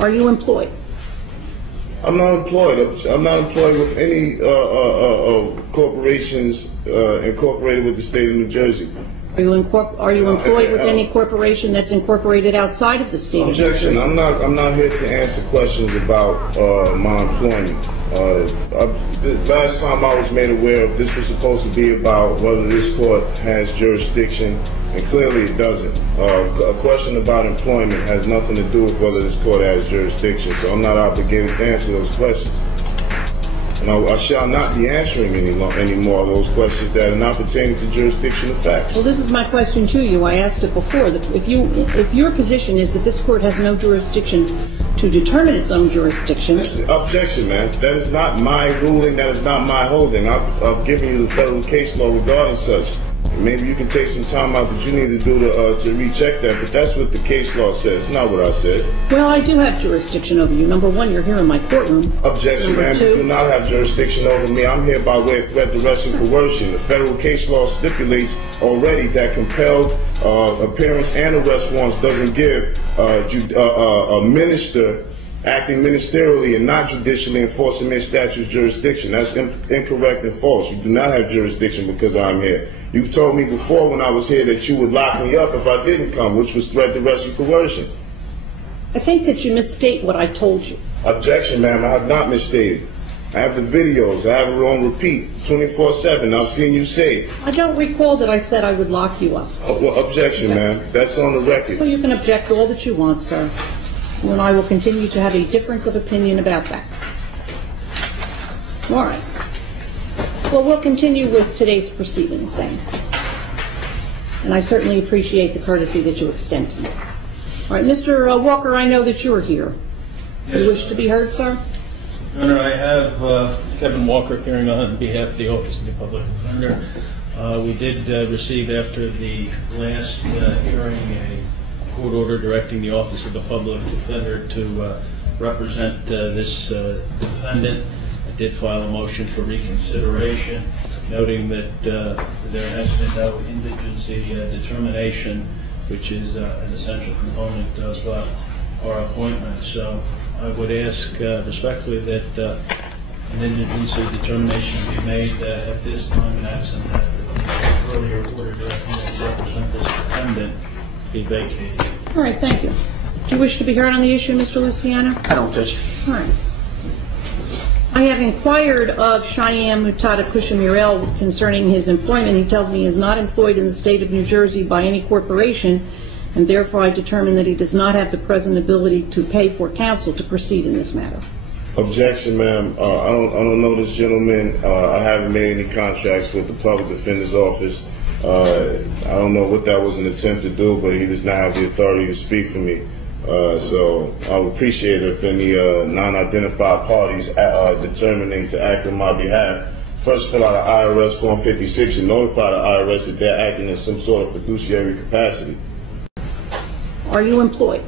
Are you employed? I'm not employed. I'm not employed with any corporations incorporated with the state of New Jersey. Are you employed with any corporation that's incorporated outside of the state of New Jersey? Objection. I'm not here to answer questions about my employment. The last time I was made aware of this was supposed to be about whether this court has jurisdiction, and clearly it doesn't. A question about employment has nothing to do with whether this court has jurisdiction, so I'm not obligated to answer those questions. And I shall not be answering any more of those questions that are not pertaining to jurisdictional facts. Well, this is my question to you. I asked it before. If your position is that this court has no jurisdiction to determine its own jurisdiction. Objection, man. That is not my ruling. That is not my holding. I've given you the federal case law regarding such. Maybe you can take some time out that you need to do to recheck that, but that's what the case law says, not what I said. Well, I do have jurisdiction over you. Number one, you're here in my courtroom. Objection, ma'am. You do not have jurisdiction over me. I'm here by way of threat, duress, and coercion. The federal case law stipulates already that compelled appearance and arrest warrants doesn't give a minister acting ministerially and not judicially enforcing their statute's jurisdiction. That's incorrect and false. You do not have jurisdiction because I'm here. You've told me before when I was here that you would lock me up if I didn't come, which was threat, duress, and coercion. I think that you misstate what I told you. Objection, ma'am. I have not misstated. I have the videos. I have it on repeat 24/7. I've seen you say it. I don't recall that I said I would lock you up. Well, objection, ma'am. That's on the record. Well, you can object all that you want, sir. You and I will continue to have a difference of opinion about that. All right. Well, we'll continue with today's proceedings then. And I certainly appreciate the courtesy that you extend to me. All right, Mr. Walker, I know that you're here. Yes. You wish to be heard, sir? Your Honor, I have Kevin Walker appearing on behalf of the Office of the Public Defender. We did receive, after the last hearing, a court order directing the Office of the Public Defender to represent this defendant. I did file a motion for reconsideration, noting that there has been no indigency determination, which is an essential component of our appointment. So I would ask respectfully that an indigency determination be made at this time, in absent that the earlier order directing me to represent this defendant be vacated. All right, thank you. Do you wish to be heard on the issue, Mr. Luciano? I don't, Judge. All right. I have inquired of Shyam Mutada Kushamirel concerning his employment. He tells me he is not employed in the state of New Jersey by any corporation, and therefore I determine that he does not have the present ability to pay for counsel to proceed in this matter. Objection, ma'am. I don't know this gentleman. I haven't made any contracts with the Public Defender's Office. I don't know what that was an attempt to do, but he does not have the authority to speak for me. So I would appreciate it if any non-identified parties determining to act on my behalf first fill out an IRS Form 56 and notify the IRS that they're acting in some sort of fiduciary capacity. Are you employed?